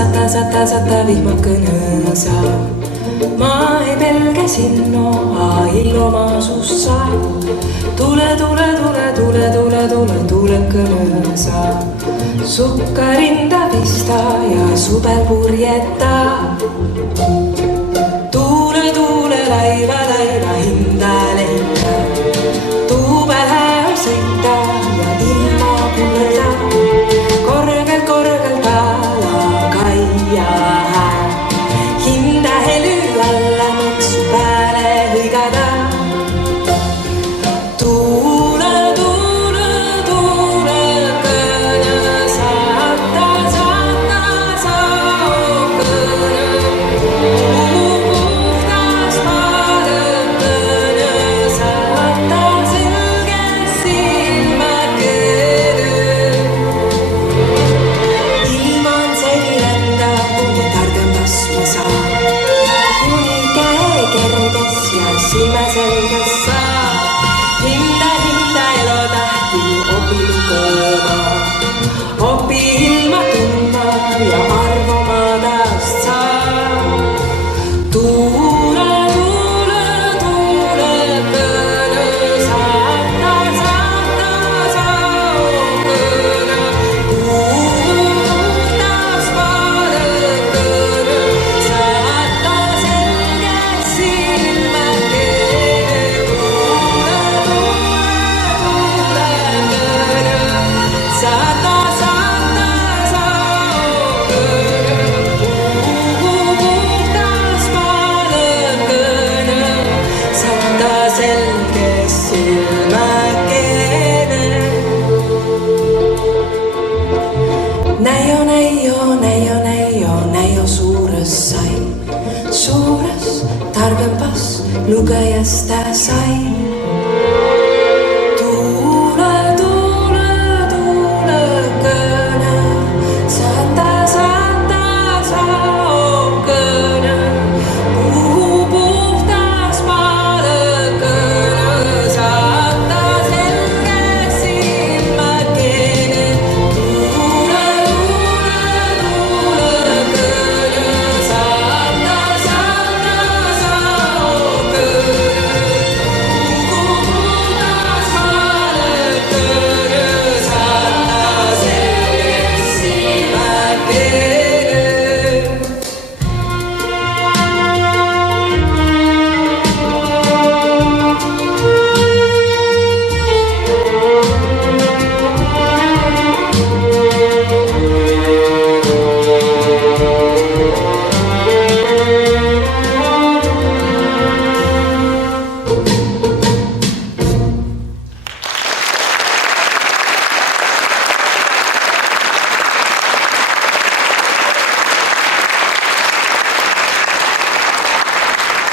sata vihma kõnõsa. Ma ei pelge sinnoa illoma sussa. Tule kõnõsa. Sukka rinda pista ja subel purjeta. Tuule laiva hinda lenda. Tuubel hääl sõita ja ilma kulleda. Korgel kalakaia hääl. Hinda helü alla mõksu pääle hõigada. Tuule kõne saata kõne. Puhtas paadõm kõne saata selge silma kõne. Ilman segi lenda, kuni targem kasva saa. Kuni käe kerges ja silme selges saa. Hinda elotähti opi lugema. Opi ilma tundma ja arvama taast saa. Tuule kõne saata kõne. Puhtas paadõm kõne saata selge silma kõne. Tuule kõne saata kõne. Puhtas paadõm kõne saata selge silma kõne. Näio suures sai. Suures targempas lugejast ta sai.